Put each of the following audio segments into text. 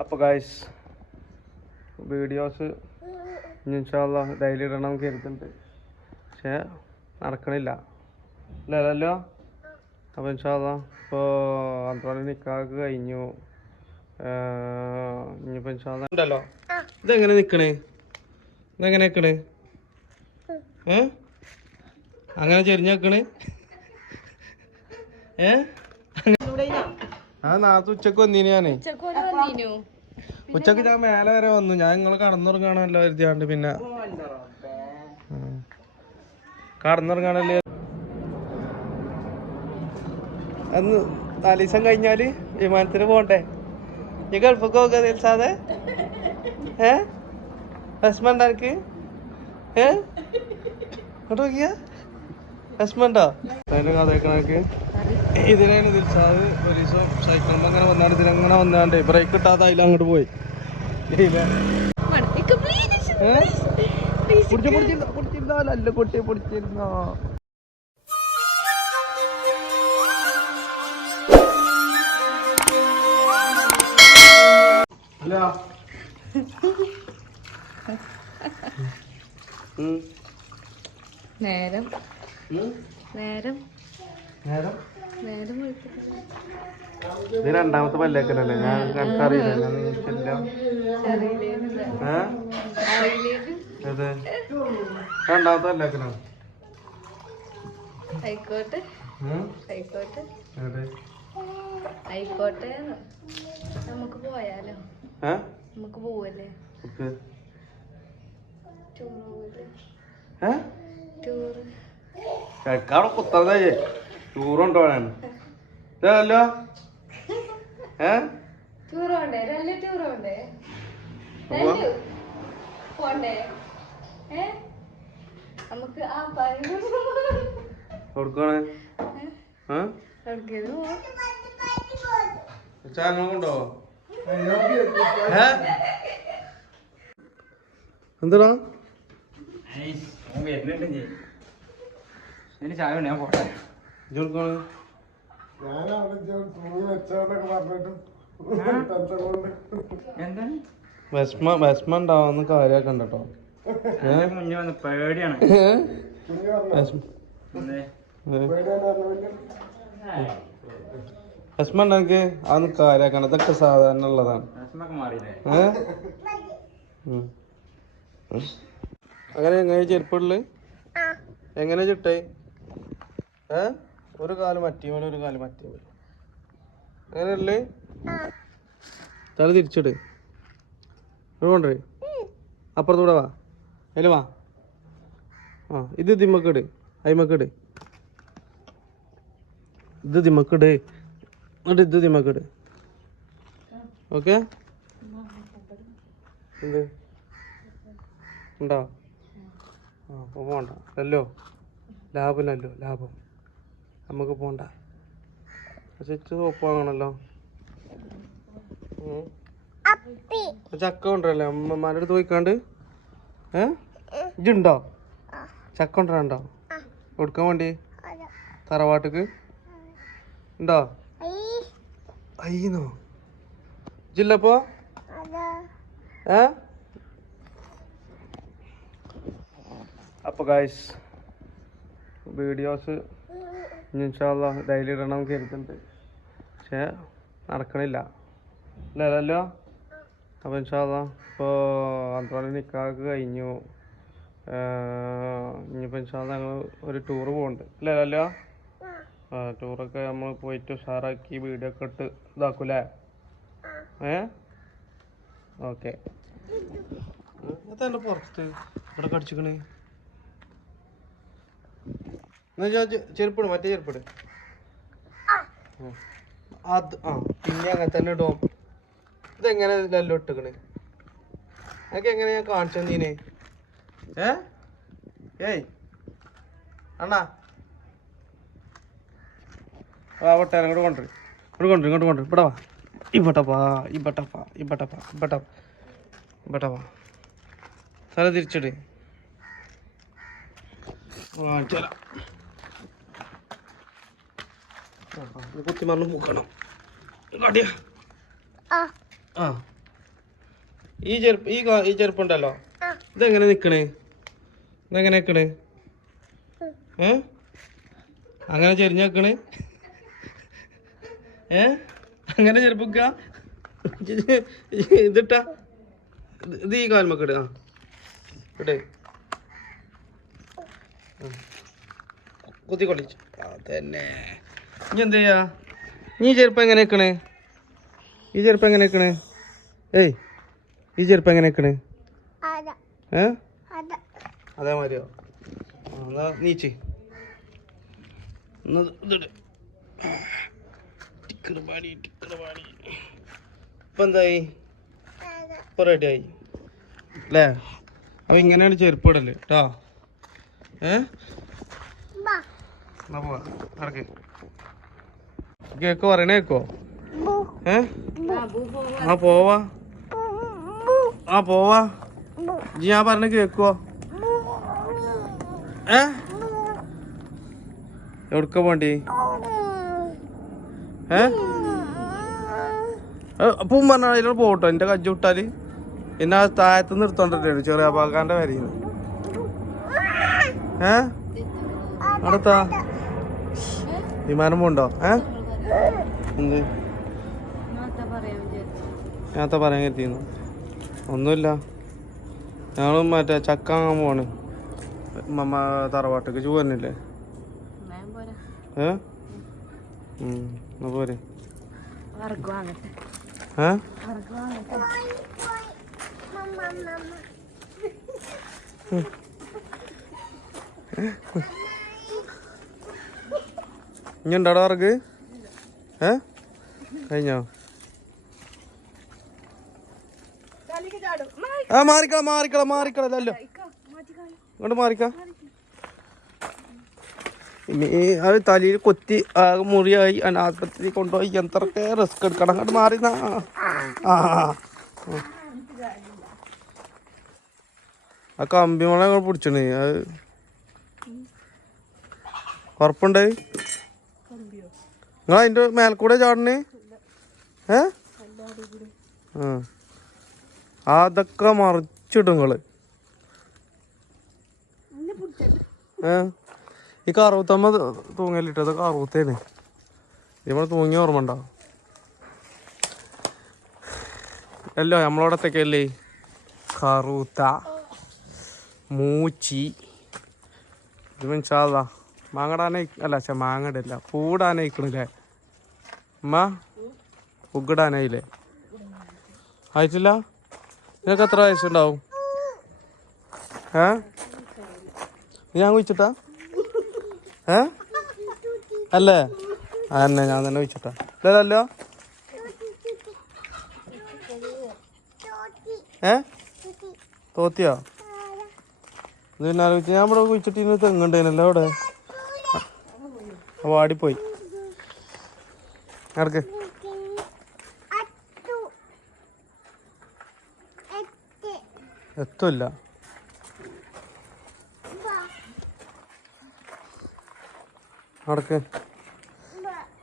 അപ്പോൾ guys videos ഇൻഷാല്ല daily ഇടണം കരുതുന്നുണ്ട് പക്ഷേ നടക്കണില്ല. അല്ലല്ലോ? അപ്പോൾ ഇൻഷാല്ല ഇപ്പോൾ അന്തോണി നിൽക്കാക്ക് കഴിഞ്ഞു. ഇനിയിപ്പോൾ ഇൻഷാല്ല ഉണ്ടല്ലോ? ഇതെങ്ങനെ നിൽക്കണേ ഇതെങ്ങനെ നിൽക്കണേ ഏ? അങ്ങനെ ചെരിഞ്ഞ് നിൽക്കണേ ഏ? ആ നാളത്തെ ഉച്ചയ്ക്ക് വന്നീന് ഞാനേ. ഉച്ചയ്ക്ക് ഞാൻ മേലെ വരെ വന്നു. ഞാൻ നിങ്ങൾ കടന്നുറങ്ങാണല്ലോ കരുതിയാണ്ട് പിന്നെ. കടന്നുറങ്ങാണല്ലേ. അന്ന് നാല് ദിവസം കഴിഞ്ഞാൽ വിമാനത്തിന് പോണ്ടേ? ഈ ഗൾഫൊക്കെ നോക്കുക ദിൽസാദെ ഏ? വിഷമണ്ട എനിക്ക് ഏ? ഇങ്ങോട്ട് നോക്കിയ? വിഷമണ്ടോ? അതിന്റെ കഥ ഇതിനാണ് ദിൽസാദ് ഒരു ദിവസം സൈക്കിളുമ്പോ അങ്ങനെ വന്നാണ്ട് ഇതിലങ്ങനെ വന്നാണ്ട് ബ്രേക്ക് കിട്ടാതെ അതിൽ അങ്ങോട്ട് പോയി ഇല്ലേ? ഏ? പിടിച്ച് പിടിച്ചിരുന്നോ? അല്ല. നേരം. നേരം നേരം. ഇത് രണ്ടാമത്തെ പല്ലേക്കനല്ലേ ഞാൻ. ഏ? അറിയില്ലേന്ന്. ഏത്? രണ്ടാമത്തെ പല്ലേക്കലാണ് ആയിക്കോട്ടെ. നമുക്ക് പോയാലോ? നമുക്ക് പോവല്ലേ? ടൂർ കുത്തറേ ടൂറുണ്ടോഴാണ് ഇതല്ലോ ഏ? ടൂർ പോണ്ടേ നല്ല ടൂർ പോണ്ടേ? ഏ? നമുക്ക് ആ കൊടുക്കാണ് ഏ? എന്താ ചായ ഞാൻ പോട്ടെ. എന്താണ് വിഷമ വിഷമ ഉണ്ടാവുന്ന കേട്ടോ. എന്റെ മുന്നിൽ വന്ന് പേടിയാണ്. എന്തേ? വിഷമ ഉണ്ടെങ്കിൽ അതൊന്നും കാര്യമാക്കണം. ഇതൊക്കെ സാധാരണ ഉള്ളതാണ്. അങ്ങനെ എങ്ങനെ ചെരുപ്പുള്ളു എങ്ങനെ ചിട്ടേ ഏ? ഒരു കാൽ മറ്റേ പോലെ ഒരു കാൽ മറ്റേ പോലെ അങ്ങനെയല്ലേ തല തിരിച്ചിട്. കൊണ്ടുവരേ അപ്പുറത്തൂടെ വാ. അതിൽ വാ. ആ ഇത് തിമ്മക്കിട് അയിമക്കിട് ഇത് തിമ്മക്കിട് എന്നിട്ട് ഇത് തിമ്മക്കിട് ഓക്കെ? എന്ത്? ഉണ്ടോ? ആ അപ്പോൾ പോണ്ട. അല്ലോ? ലാഭമല്ലോ ലാഭം. നമുക്ക് പോണ്ട. സ്വിച്ച് സോപ്പ് വാങ്ങണല്ലോ. ചക്ക കൊണ്ടുവരല്ലേ? അമ്മമാരുടെ അടുത്ത് പോയിക്കാണ്ട്? ഏ? ഇജുണ്ടോ ചക്ക കൊണ്ടുവരണ്ടോ കൊടുക്കാൻ വേണ്ടി? തറവാട്ടുക്ക്? ഉണ്ടോ? അയ്യോ ഇജില്ലപ്പോ ഏ? അപ്പോൾ ഗായ്സ് വീഡിയോസ് ഇൻഷാല്ല ഡെയിലി ഇടണം കരുതുന്നുണ്ട് പക്ഷേ നടക്കണില്ല. അല്ലല്ലോ? അപ്പോൾ ഇൻഷാല്ല ഇപ്പോൾ അന്തോണി നിൽക്കാക്ക് കഴിഞ്ഞു. ഇനിയിപ്പോൾ ഇൻഷാല്ല ഞങ്ങൾ ഒരു ടൂർ പോകുന്നുണ്ട് അല്ലല്ലോ? ടൂറൊക്കെ നമ്മൾ പോയിട്ട് ഉഷാറാക്കി വീഡിയോ ഒക്കെ ഇട്ട് ഇതാക്കൂലേ? ഏ? ഓക്കെ. അതെന്നെ പുറത്ത്? ഇവിടെ കടിച്ചിക്കണേ? ചെരുപ്പിട് മറ്റേ ചെരുപ്പിട്. അത് ആ പിന്നെ അങ്ങനെ തന്നെ ഇടും. ഇതെങ്ങനെ ലല്ലോ ഇട്ടിക്കണ്? അതൊക്കെ എങ്ങനെ ഞാൻ കാണിച്ചു തന്നീന്? ഏ? ഏയ്. അണ്ണാ. ആ ഇങ്ങോട്ട് കൊണ്ടുവരും. ഇങ്ങോട്ട് കൊണ്ടുവരും ഇങ്ങോട്ട് കൊണ്ടുവരും. ഇവിടെ വാ. ഇബട്ടപ്പാ ഇബട്ടപ്പാ ഇബട്ടപ്പാ ഇബട്ട ഇബട്ടപ്പാ സ്ഥലം തിരിച്ചിട്. കുത്തി മറന്ന് മൂക്കണം കാട്ടിയ ആ ഈ ചെരുപ്പ് ഈ ഈ ചെരുപ്പുണ്ടല്ലോ ഇതെങ്ങനെ നിക്കണേ ഇതെങ്ങനെ നിക്കണേ ഏ അങ്ങനെ ചെരിഞ്ഞ് നിക്കണേ ഏ അങ്ങനെ ചെരുപ്പ് വെക്കുക ഇതിട്ടാ ഇത് ഈ കാൽമക്ക് ഇട് ആ ഇടേ കുത്തി കൊള്ളിച്ചു അതന്നെ ഇനി എന്ത് ചെയ്യാ? നീ ചെറുപ്പം എങ്ങനെ നിക്കണേ ഈ ചെറുപ്പം എങ്ങനെ നിക്കണേ ഏയ് ഈ ചെറുപ്പം എങ്ങനെ ഏ? അതേമാതിരിയോ ആ, എന്നാ നീച്ച് എന്നാ ഇതിട് ഇപ്പൊ എന്തായി? ഇപ്പൊ അല്ലേ അപ്പൊ ഇങ്ങനെയാണ് ചെരുപ്പ് ഇടൽ കേട്ടോ ഏ? എന്നാ പോവാ നടക്ക്. കേക്ക് പറയണേക്കോ ഏ? ആ പോവാ. ആ പോവാ. ജി ഞാൻ പറഞ്ഞ കേക്കോ? ഏ? എവിടക്ക പോണ്ടി? ഏ? അപ്പം പറഞ്ഞ അതിലോട്ട് പോട്ടോ എന്റെ കജ്ജ വിട്ടാൽ. എന്നെ ആ താഴത്ത് നിർത്തോണ്ടിട്ടു ചെറിയ അപ്പാക്കാന്റെ വരിന്ന് ഏ? അടുത്താ വിമാനം പോണ്ടോ? ഏ? എന്ത്? ഞാത്ത പറയാൻ കരുതിന്നു ഒന്നുമില്ല. ഞങ്ങളും മറ്റേ ചക്ക വാങ്ങാൻ പോവാണ്. മമ്മ തറവാട്ടേക്ക് ചൂവന്നില്ലേ ഏ? പോരെ. ഏ? ഇനി ഉണ്ടോടാ വർക്ക് ഏ? കഴിഞ്ഞോ? ആ മാറിക്കള മാറിക്കള മാറിക്കളല്ലോ ഇങ്ങോട്ട് മാറിക്ക. ഇനി അത് തലയിൽ കൊത്തി ആകെ മുറിയായി. ആസ്പത്രി കൊണ്ടുപോയി. എന്തൊക്കെ റിസ്ക് എടുക്കണം. അങ്ങോട്ട് മാറി ആ ആ. ആ. കമ്പി മുള അങ്ങോട്ട് പിടിച്ചണേ. അത് ഉറപ്പുണ്ട്? നിങ്ങൾ അതിന്റെ മേൽക്കൂടെ ചാടണേ? ഏ? അതൊക്കെ മറിച്ചിടും നിങ്ങൾ ഈ കറുത്തമ്മ തൂങ്ങലിട്ട് അതൊക്കെ കറുത്തേന്. നമ്മൾ തൂങ്ങി ഓർമ്മ ഉണ്ടാവും അല്ലോ നമ്മളോടത്തേക്കല്ലേ? കറുത്ത മൂച്ചി. ഇത് മനസ്സിലാതാ മാങ്ങടാനേ അല്ല പക്ഷെ മാങ്ങടല്ല പൂടാനയിക്കണില്ലേ അമ്മ ഉഗ്ഗിടാനായില്ലേ ആയിട്ടില്ല? നിനക്ക് എത്ര വയസ്സുണ്ടാവും? ഏ? ഞാൻ കുഴിച്ചിട്ടാ ഏ? അല്ലേ? അതന്നെ ഞാൻ തന്നെ കുഴിച്ചിട്ടാ ഇല്ലല്ലോ ഏ? തോത്തിയോ? ഇത് പിന്നെ ഞാൻ ഇവിടെ കുഴിച്ചിട്ട് തെങ്ങുണ്ടേനല്ലോ അവിടെ. ആ, വാടിപ്പോയി. നടക്ക് എത്തില്ല. നടക്ക്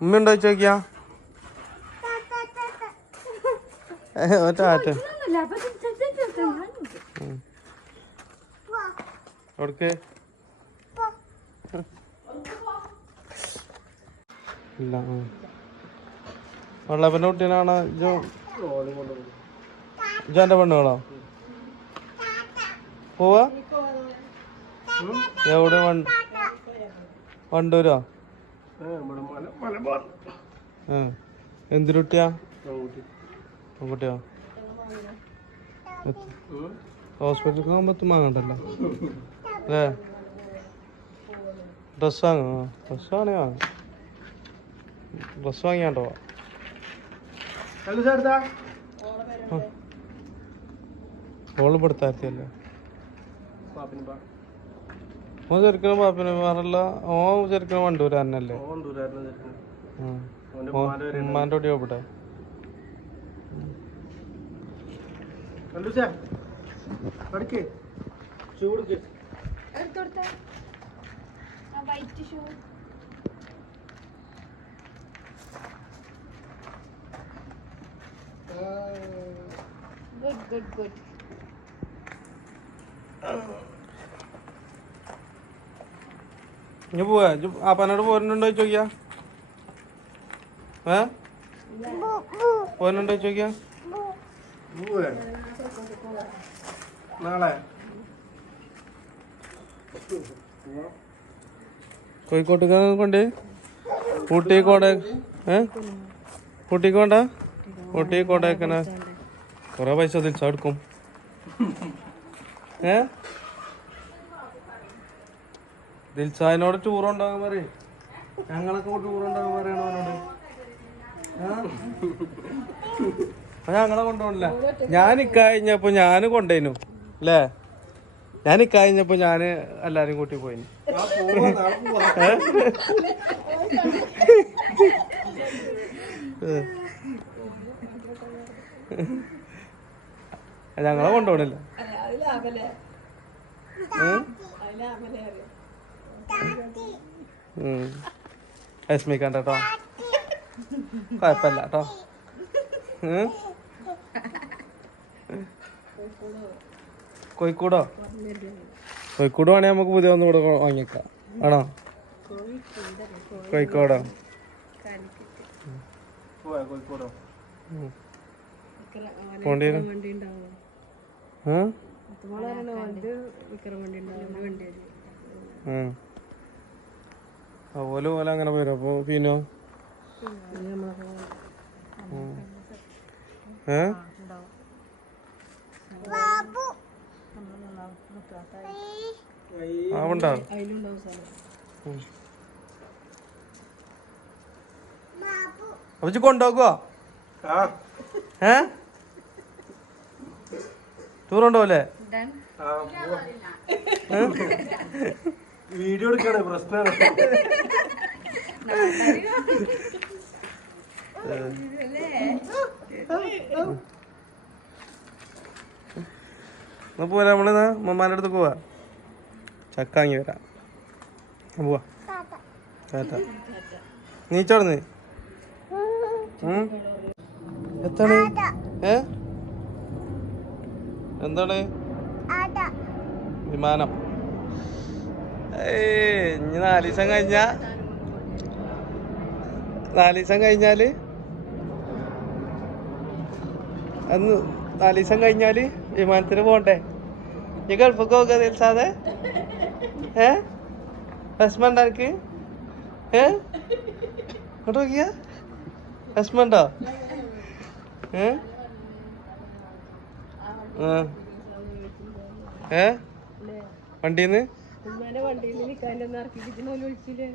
ഉമ്മ ഉണ്ടോ ചോദിക്കാ? ആറ്റ. ഇല്ല. വെള്ളപ്പന്റെ കുട്ടീനാണ് ജോ ജോന്റെ പെണ്ണുകളോ? പോവാ? എവിടെ വണ്ടൂരോ? എന്തിനുട്ടിയാ ഹോസ്പിറ്റലിൽ പോകുമ്പോൾ വാങ്ങണ്ടല്ലോ. അല്ലേ? ഡ്രസ് വാങ്ങോ. ഡ്രസ് വാങ്ങി വാങ്ങും. ഡ്രസ് വാങ്ങിയാണ്ടോ? ഓൾ പെടുത്താത്തിയല്ലേ ഓൻ ചെറുക്കണ പാപ്പിന് വേറല്ല ഓൻ ചെറുക്കണ വണ്ടൂര് തന്നെയല്ലേ ഉമ്മാന്റെ കൂടി ഇവിടെ? എടുത്തോടുത്ത white shoe good good good ഇനി പോവാ ആപ്പാനോട് പോരുന്നുണ്ടോ ചോദിക്കാ? ഏ? പോരുന്നുണ്ടോ ചോദിക്കാ? നാളെ. കോഴിക്കോട്ടേക്ക് കൊണ്ട് ഊട്ടി കോട ഏ? ഊട്ടിക്ക് വേണ്ട ഊട്ടി കോടേക്കന കുറെ പൈസ തിരിച്ചെടുക്കും ഏ? ദിൽസാദിനോട് ടൂർ ഉണ്ടാകാൻ പറയും. ഞങ്ങളൊക്കെ ടൂർ ഉണ്ടാകാൻ പറയണ അവനോട്. ഞങ്ങളെ കൊണ്ടുപോകണില്ല ഞാൻ ഇക്കഴിഞ്ഞപ്പോ ഞാൻ കൊണ്ടേനു അല്ലേ ഞാൻ ഇക്കഴിഞ്ഞപ്പോ ഞാൻ എല്ലാരും കൂട്ടി പോയിന്. ഞങ്ങളെ കൊണ്ടുപോണില്ല വിഷമിക്കണ്ട കേട്ടോ കുഴപ്പമില്ല കേട്ടോ. കോഴിക്കോടോ കോഴിക്കോട്? വേണേ നമുക്ക് പുതിയ ഒന്നും കൂടെ വാങ്ങിക്കാം ആണോ? കോഴിക്കോടോ. കോഴിക്കോടോ? പോണ്ടി ഓല പോലെ അങ്ങനെ പോരും അപ്പൊ പിന്നോ. ഏ? ആ ഉണ്ടോ? അതിലുണ്ടാവും സാധനം. അപ്പൊ കൊണ്ടുപോകുവോ ഏ? ടൂർ അല്ലേ? വീഡിയോ എടുക്കണേ പ്രശ്നമാണ്. എന്നാ പോരാ നമ്മൾ മമ്മാന്റെ അടുത്ത് പോവാ. ചക്കാങ്ങി വരാ. പോവാ. ടാറ്റ. നീച്ചോടന്ന് എത്താണ്? ഏ? എന്താണ്? വിമാനം. ഏ ഇനി നാല് ദിവസം കഴിഞ്ഞാ? നാല് ദിവസം കഴിഞ്ഞാൽ? അന്ന് നാല് ദിവസം കഴിഞ്ഞാൽ വിമാനത്തിന് പോണ്ടേ? ഈ ഗൾഫൊക്കെ നോക്കുക ദിൽസാദെ ഏ? വിഷമണ്ട എനിക്ക് ഏ? ഇങ്ങോട്ട് നോക്കിയ? വിഷമണ്ടോ ഏ. ഏ? വണ്ടിന്ന്? ഉമ്മാന്റെ വണ്ടിയിൽ നിൽക്കാന്റെ ഇറക്കിട്ട് ഓൽ വിളിച്ചില്ലേ?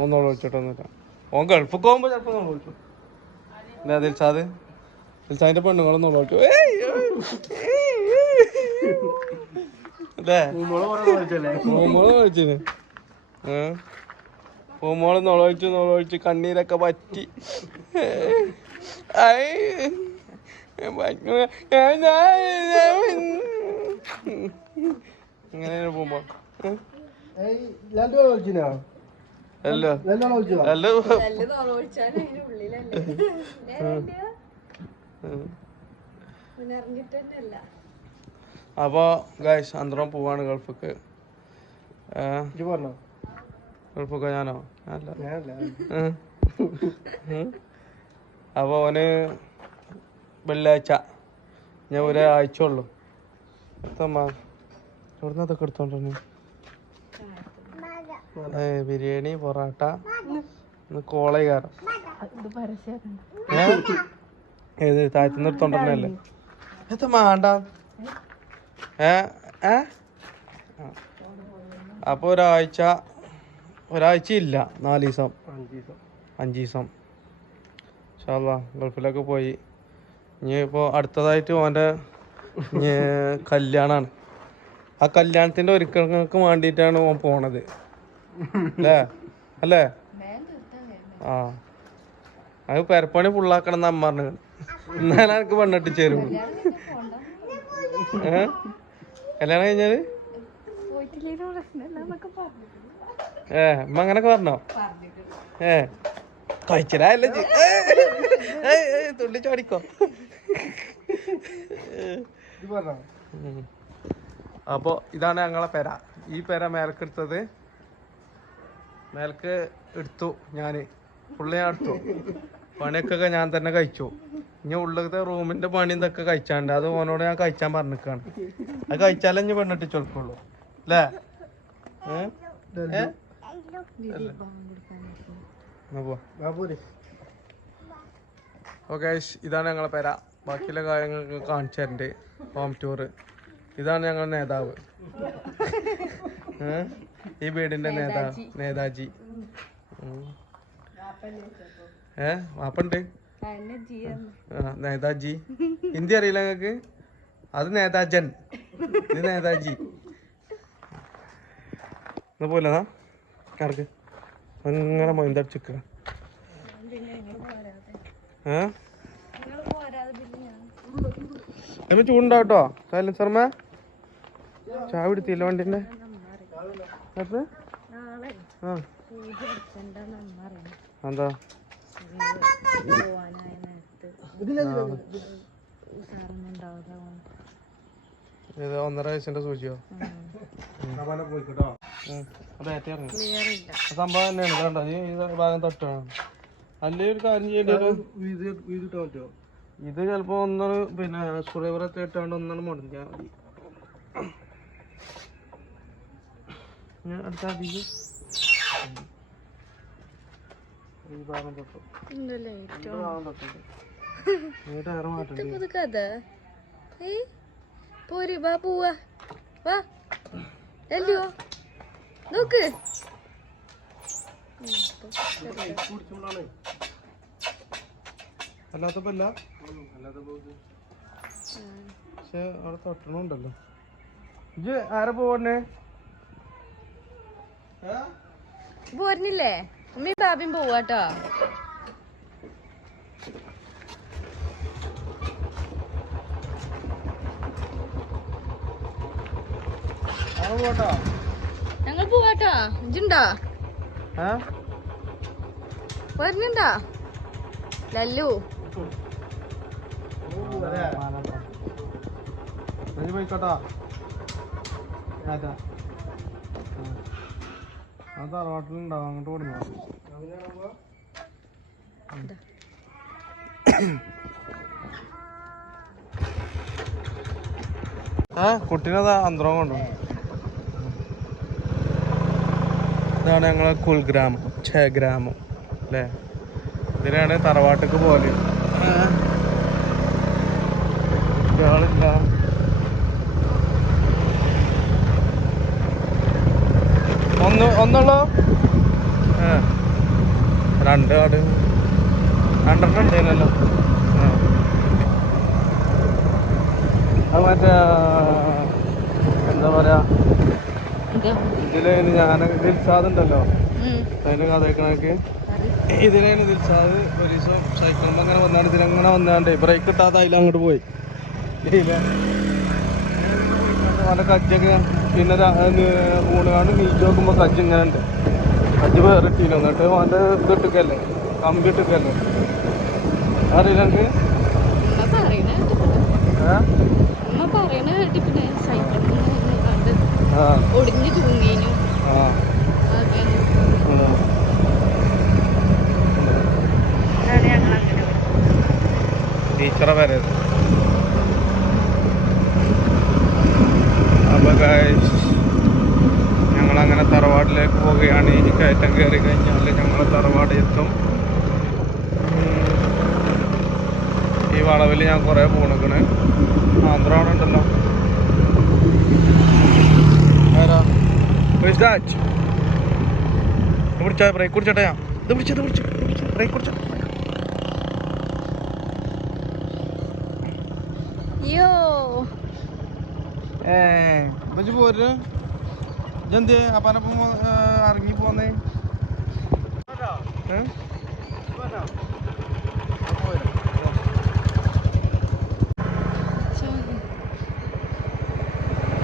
ഓൻ നോള വിളിച്ചോട്ടൊന്നുമില്ല ഓൻ ഗൾഫിൽ പോകുമ്പോ ചെലപ്പോ നോള വിളിച്ചു എന്താ ദിൽസാദ് ദിൽസാദിന്റെ പെണ്ണുങ്ങളും നോള വിളിച്ചു. അല്ലേ പൂമോൾ വിളിച്ചിന്. പൂമോൾ നൊളൊഴിച്ച് നൊളൊഴിച്ച് കണ്ണീരൊക്കെ പറ്റി ഐ, ഇങ്ങനെയാണ് പോകുമ്പോ. അല്ലോ. അല്ലോ വിളിച്ചാൽ അതിന്റെ ഉള്ളിലല്ലേ. പിന്നെ അറിഞ്ഞിട്ട് തന്നെ അല്ല അപ്പൊ ഗായ്സ് അന്തരം പോവാണ് ഗൾഫക്ക്. ഗൾഫൊക്കെ ഞാനോ അല്ല ഞാനല്ല. ഉം. വെള്ളിയാഴ്ച. ഞാൻ ഒരാഴ്ച ഉള്ളു എത്തമ്മ എവിടുന്ന് അതൊക്കെ എടുത്തോണ്ടിരുന്നു ബിരിയാണി പൊറോട്ട പരസ്യം ഏ? ഏത് താഴത്തുനിന്ന് എടുത്തോണ്ടല്ലേ എത്തമ്മാ മാണ്ട? ഏ? ഏ? ആ. അപ്പൊ ഒരാഴ്ച ഒരാഴ്ച ഇല്ല. നാല് ദിവസം. അഞ്ച് ദിവസം. അഞ്ച് ദിവസം. ഗൾഫിലൊക്കെ പോയി ഇനി അടുത്തതായിട്ട് ഓന്റെ കല്യാണാണ്. ആ കല്യാണത്തിന്റെ ഒരുക്കങ്ങൾക്ക് വേണ്ടിയിട്ടാണ് ഓൻ പോണത്. അല്ലേ? അല്ലേ? ആ. അത് പെരപ്പണി ഫുള്ളാക്കണം എന്ന് അമ്മ പറഞ്ഞു എന്നാലും എനിക്ക് പെണ്ണിട്ട് ചേരും കല്യാണം പറഞ്ഞു ഏ അമ്മ അങ്ങനൊക്കെ പറഞ്ഞോ? ഏ. കഴിച്ചരാ തുള്ളി ചാടിക്കോ ഉം. അപ്പൊ ഇതാണ് ഞങ്ങളെ പെര. ഈ പെര മേൽക്കെടുത്തത് മേൽക്ക് മേലക്ക് എടുത്തു ഞാൻ. പുള്ളി ഞാൻ എടുത്തു. പണിയൊക്കെ ഞാൻ തന്നെ കഴിച്ചു. ഇനി ഉള്ളത്തെ റൂമിന്റെ പണി ഇതൊക്കെ കഴിച്ചാണ്ട്. അത് ഓനോട് ഞാൻ കഴിച്ചാൻ പറഞ്ഞിക്കാണ്. അത് കഴിച്ചാലേ ഇനി പെണ്ണിട്ട് കൊടുക്കുള്ളൂ. അല്ലേ. ഓക്കെ ഇതാണ് ഞങ്ങളെ പേര. ബാക്കിയുള്ള കാര്യങ്ങൾക്ക് കാണിച്ചു തരണ്ട്. ഹോം ടൂർ ഇതാണ് ഞങ്ങളുടെ നേതാവ്? ഈ വീടിന്റെ നേതാവ് നേതാജി. ഏ വാപ്പുണ്ട്? നേതാജി. ഹിന്ദി അറിയില്ല നിങ്ങൾക്ക് അത് നേതാജൻ. ഇത് നേതാജി. എന്നാ പോലെന്നാ കറക്ക്. അങ്ങനെ മൊയന്തടിച്ചിക്ക ഏ അതിന് ചൂടുണ്ടാവട്ടോ സൈലൻസർമ്മ ചാവി പിടിത്തില്ല വണ്ടിന്റെ എന്താ ഇത് ഒന്നര വയസ്സിന്റെ സൂചിയോ സംഭവം തന്നെയാണ് കണ്ടോ ഈ ഭാഗം തട്ടാണ് അല്ലേ ഒരു കാര്യം ചെയ്യേണ്ടി ഇത് ചിലപ്പോ ഒന്നാണ് പിന്നെ സ്ക്രൂഡ്രൈവറൊക്കെ ഇട്ടാണ്ട് ഒന്നാണ് മുടങ്ങിയാൽ മതി. ഞാൻ അടുത്ത ഈ ഭാഗം തൊട്ടു. ഇന്നലെ ഈ ഭാഗം തൊട്ടു നീ ടയർ മാറ്റണ്ടി പുതു കഥ ഏ പോര് വാ പോവാ വാ എല്ലോ നോക്ക് അല്ലാത്തപ്പോ അല്ല പക്ഷെ അവിടെ തൊട്ടണുണ്ടല്ലോ ഇജ് ആരെ പോവണേ പോരുന്നില്ലേ? ഉമ്മയും ബാബിയും പോവാട്ടോ ഞങ്ങൾ പോവാട്ടോ ഇജുണ്ടോ വരുന്നുണ്ടോ ലല്ലു. നീ പോയിക്കോട്ടോ. അത് തറവാട്ടിലുണ്ടാവും അങ്ങോട്ട് കൊടുങ്ങോ ആ കുട്ടീനതാ അന്തരം കൊണ്ടു. ഇതാണ് ഞങ്ങളെ കുൽഗ്രാമം ഛേ ഗ്രാമം അല്ലേ? ഇതിനാണ് തറവാട്ടിക്ക് പോലെ കുട്ടികളില്ല ഒന്ന് ഒന്നുള്ളോ? രണ്ട് കാട് രണ്ടെണ്ണം ഉണ്ടല്ലോ അത് മറ്റേ എന്താ പറയാ? ഇതിൽ ദിൽസാദ് ഉണ്ടല്ലോ. അതിന്റെ കഥ കേൾക്കണക്ക് തിരിച്ചത് ഒരു ദിവസം സൈക്കിളുമ്പോ അങ്ങനെ വന്നാണ്ട് ഇതിലങ്ങനെ വന്നാണ്ട്. ബ്രേക്ക് കിട്ടാതെ അതിൽ അങ്ങോട്ട് പോയി. നല്ല കജ്ജൊക്കെ. പിന്നെ ഊണുകാണ്ട് നീച്ച് നോക്കുമ്പോൾ കജ്ജ് ഇങ്ങനെ ഉണ്ട് കജ്ജ് വേറെ ഇട്ടില്ല എന്നിട്ട് അവന്റെ ഇത് ഇട്ടിക്കല്ലേ? കമ്പി ഇട്ടിക്കല്ലേ? അറിയില്ല എനിക്ക് പറയണ ഏഹ് ഉമ്മ പറയണ കേട്ടിപ്പിന്നെ സൈക്കിൾ കണ്ട് ആ ഒടിഞ്ഞു തൂങ്ങിനു ആ അങ്ങനെ ഉം. ഞങ്ങൾ അങ്ങനെ ടീച്ചറെ വരെ അപ്പൊ ഞങ്ങളങ്ങനെ തറവാട്ടിലേക്ക് പോവുകയാണ്. ഈ കയറ്റം കയറി കഴിഞ്ഞാൽ ഞങ്ങൾ തറവാട് എത്തും ഈ വളവിൽ ഞാൻ കുറേ പോണക്കണ്. ആന്ധ്ര ഉണ്ടല്ലോ ബ്രേക്ക് കുടിച്ചോട്ടെ ഞാൻ. ഇത് പിടിച്ചു പിടിച്ചു ബ്രേക്ക് കുടിച്ചോ അയ്യോ ഏ. ഇജ്ജ് പോര്. ഇതെന്ത് അപ്പനപ്പം ഇറങ്ങി പോന്നേ?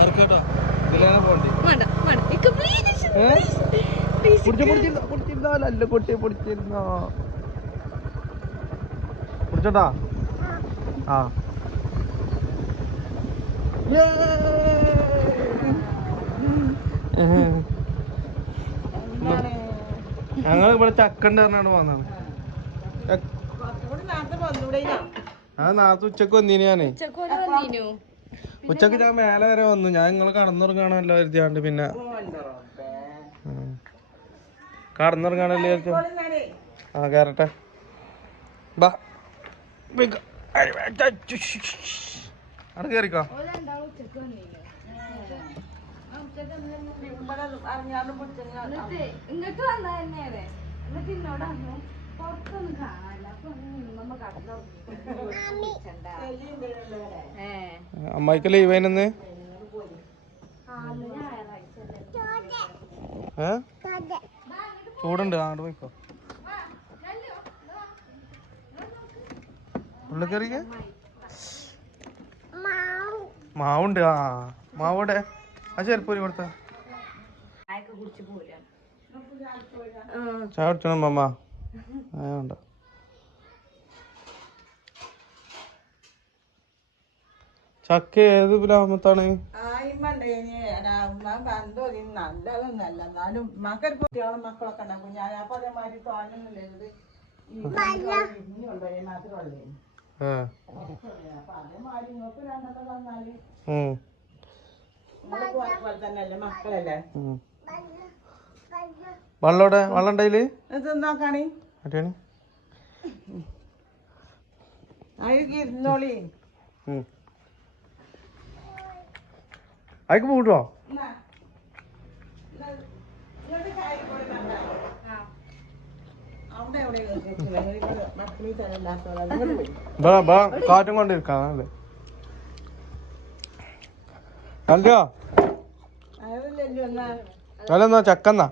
ഇറക്കട്ടോ ഇതിലാണ് പോണ്ടി. വേണ്ട വേണ്ട. ഇക്ക പ്ലീസ് ഏ? പ്ലീസ് പിടിച്ച് പിടിച്ചിരുന്നോ പിടിച്ചിരുന്നോ അല്ല കുട്ടി പിടിച്ചിരുന്നോ. കുടിച്ചോട്ടാ ആ. ഞങ്ങൾ ഇവിടെ ചക്കണ്ട് പറഞ്ഞാണ് വന്നാണ് ആ നാളത്തെ ഉച്ചയ്ക്ക് വന്നീന് ഞാനേ. ഉച്ചയ്ക്ക് ഞാൻ മേലെ വരെ വന്നു. ഞാൻ നിങ്ങൾ കടന്നുറങ്ങാണല്ലോ കരുതിയാണ്ട് പിന്നെ. കടന്നുറങ്ങാണല്ലോ ആ കേരട്ടെ ബാ. അവിടെ ഇങ്ങോട്ട് വന്ന തന്നെയാണ് എന്നിട്ട് എന്നോട് അന്നു പുറത്തൊന്നും കാണാനില്ല. അപ്പൊ നമ്മ കടന്നു അമ്മായിക്ക് ലീവ് അതിനെന്ന് അന്ന് ഞായറാഴ്ച ഏ? ചൂടുണ്ട് അങ്ങോട്ട് പോയിക്കോ. ഉള്ളിൽ മാവുണ്ട് ആ. മാവോടെ ആ ചെരുപ്പൂരി കൊടുത്ത. ചായ കുടിച്ചണം മമ്മ വേണ്ട. ചക്ക ഏത് ഗ്രാമത്താണ്? നല്ലതൊന്നല്ല എന്നാലും മക്കളൊരു കുട്ടികളും മക്കളൊക്കെ ഉണ്ടാക്കും ഞാൻ അപ്പൊ അതേമാതിരി തോന്നുന്നില്ല മാത്രമല്ലേ അപ്പൊ അതേമാതിരി നിങ്ങൾക്ക് രണ്ടെണ്ണം തന്നാൽ അല്ലേ. വെള്ളവിടെ വെള്ളം അയക്ക് പോട്ടോ കാറ്റും കൊണ്ടിരിക്കാം ഇങ്ങോട്ട് ചായ കൂടെ വേണ്ട. അവിടെ എവിടെ മക്കളീ തരല്ലാത്തവരാ ഇങ്ങോട്ട് പോയി ബാ ബാ കാറ്റും കൊണ്ടിരിക്കാം അല്ലേ എന്നാ അല്ലെന്നാ ചക്കന്നാ?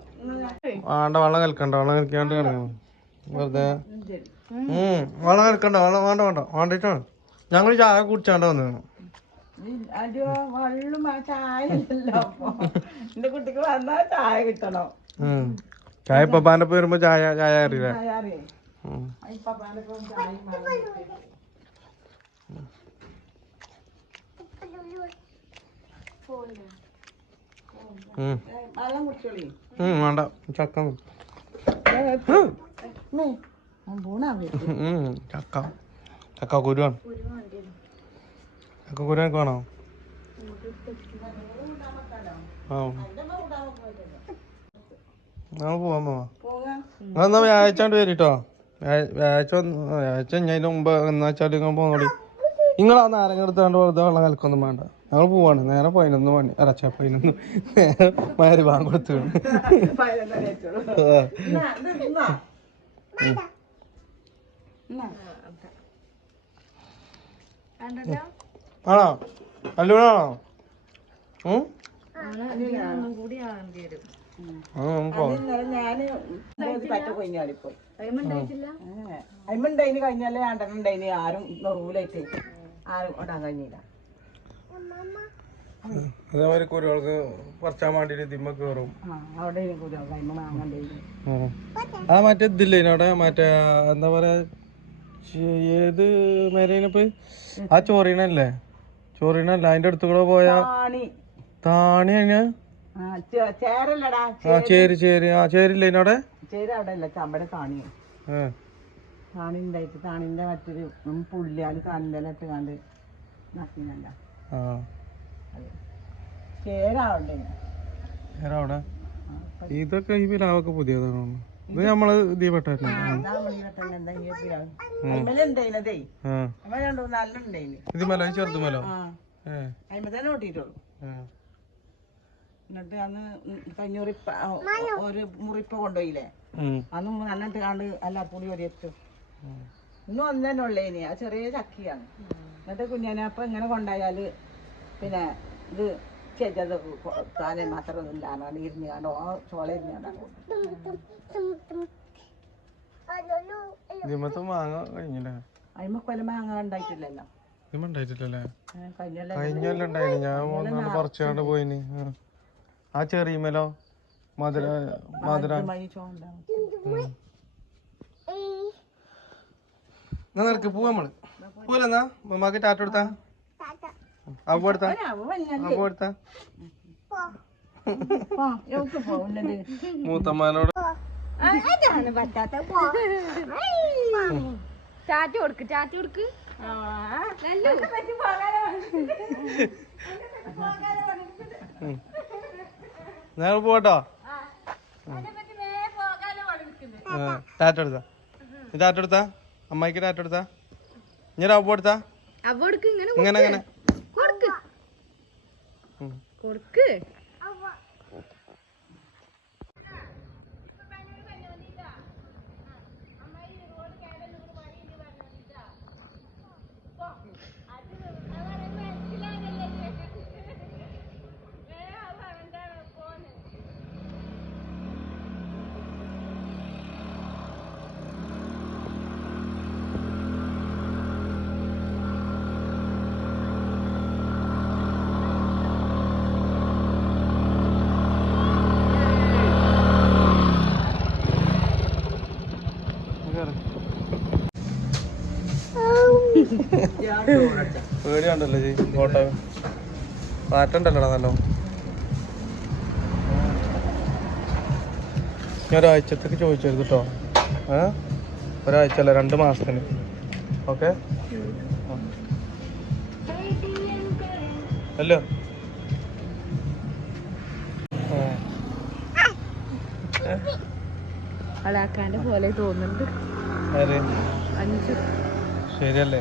വേണ്ട വെള്ളം കലക്കണ്ട വെള്ളം കലക്കാണ്ട് കിടക്കണം വെറുതെ. ഉം വെള്ളം കലക്കണ്ട വെള്ളം വേണ്ട വേണ്ട. വേണ്ടിട്ടാണ് ഞങ്ങൾ ചായ കുടിച്ചാണ്ട് വന്നു ചായ പപ്പാന്റെ പോയി വരുമ്പോ ചായ ചായ അറിയില്ല ചായ അറിയേ ഉം ഇപ്പൊ പലപ്പോഴും ചായ വാങ്ങി. ഉം ഏ, വെള്ളം കുടിച്ചോളി ഉം വേണ്ട. ചക്ക മതി. പോണാ ഉം ചക്ക. ചക്ക കുരുവാണ് ചക്ക കുരു എനിക്ക് വേണോ? ആ. ഞങ്ങൾ പോവാൻ പോവാ. വ്യാഴാഴ്ച വരിട്ടോ? വ്യാഴാഴ്ച വ്യാഴ്ച ആ, വ്യാഴാഴ്ച കഴിഞ്ഞതിന് മുമ്പ് എന്നാ വെച്ചാൽ നിങ്ങൾ പോകുന്നോടി നിങ്ങളാ നാരങ്ങ എടുത്താണ്ട് വെറുതെ വെള്ളം കലക്കൊന്നും വേണ്ട. ഞങ്ങൾ പോവാണ്. നേരെ പതിനൊന്ന് മണി. അരച്ച പതിനൊന്ന്. മാരി വാങ്ങി കൊടുത്തു ആണോ? ടൈമുണ്ടായിട്ടില്ല അയിമുണ്ടായിന് കഴിഞ്ഞാലേ രണ്ടെണ്ണുണ്ടായിന് ആരും റൂലായിട്ട് ആരും ഇടാൻ കഴിഞ്ഞില്ല. അതേമാതിരി കുരുകൾക്ക് പറിച്ചാൻ വേണ്ടിയിട്ട് ദിമ്മ കയറും ആ മറ്റേ ഇതില്ലേ അവിടെ? മറ്റേ എന്താ പറയാ ഏത് മേരയിനിപ്പ് ആ ചോറീനല്ലേ ചോറീനല്ല അതിന്റെ അടുത്ത് കൂടെ പോയാ? താണി. കഴിഞ്ഞ ആ ചേരി ചേരി. ആ ചേരില്ലേ അവിടെ? ഉണ്ടായിട്ട് കാണിന്റെ മറ്റൊരു കണ്ട് നക്കിനല്ല ഇതൊക്കെ ഈ പിലാവൊക്കെ പുതിയതാണോ ഇത് നമ്മൾ പെട്ടായിരുന്നു ഉണ്ടായിന് ഇത് മലോ ചെറുത് മലോ? എന്നിട്ട് അന്ന് കഞ്ഞൂറിപ്പ ഒരു മുറിപ്പ കൊണ്ടുപോയില്ലേ. അന്ന് നന്നിട്ട് കണ്ട് അല്ല പുളി ഒരു എത്തു ഉം. ഇന്നും അന്ന് തന്നെ ഉള്ളേനി ആ ചെറിയ ചക്കിയാണ്. എന്നിട്ട് കുഞ്ഞനപ്പ ഇങ്ങനെ കൊണ്ടായാൽ പിന്നെ ഇത് ചെറ്റത് താനെ മാത്രം ഇല്ലാന്നാണ് ഇരുന്ന് കണ്ടോ. ആ ചോള ഇതിമത്തെ മാങ്ങ കഴിഞ്ഞില്ലേ? കൊല്ലം മാങ്ങ ഉണ്ടായിട്ടില്ലല്ലോ. ഉണ്ടായിട്ടില്ലല്ലേ? കഴിഞ്ഞല്ലേ ഉണ്ടായില്ല ഞാൻ ഒന്നാണ്ട് പറിച്ചാണ്ട് പോയിന്. ആ. ചെറിയമലോ മധുര മധുര ഉം. പോവാ നമ്മൾ. പോലെന്നാ? മമ്മാക്ക് ടാറ്റ കൊടുത്താ? അവ കൊടുത്താ? അവ കൊടുത്താ? മൂത്തമ്മാനോട് ചാറ്റ് കൊടുക്ക് ചാറ്റ് കൊടുക്ക്. ഞങ്ങൾ പോട്ടോ ടാറ്റ എടുത്താ ടാറ്റ എടുത്താ അമ്മായിക്ക് ടാറ്റ എടുത്താ ഇനി അവ കൊടുത്താ? അവ കൊടുക്ക് ഇങ്ങനെ ഇങ്ങനെ അങ്ങനെ കൊടുക്ക്. കൊടുക്ക് പേടിയാണ്ടല്ലോ ചേച്ചി ഓട്ടോ മാറ്റണ്ടല്ലോടാ നല്ലോ. ഞാൻ ഒരാഴ്ചത്തേക്ക് ചോദിച്ചത് കേട്ടോ ഏ? ഒരാഴ്ച അല്ല രണ്ട് മാസത്തിന്. ഓക്കെ? അല്ലോ. പോലെ തോന്നുന്നുണ്ട്. ശരിയല്ലേ?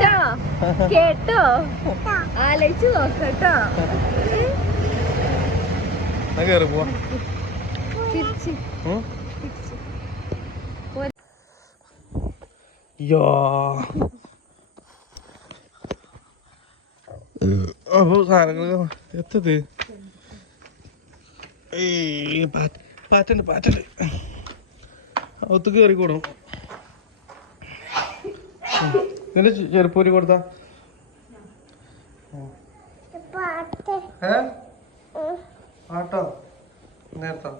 കാരണം- നോക്കട്ടോ ട്ടോ. കേട്ടോ. ആലോചിച്ച് നോക്കട്ടോ അപ്പൊ സാധനങ്ങൾ എത്തത്? പാറ്റുണ്ട് പാറ്റുണ്ട്. ഒത്തു കയറിക്കൂടും കൂടും നിന്റെ ചെറുപ്പൂരി കൊടുത്താ? ഏ? ആട്ടോ നേരത്താ.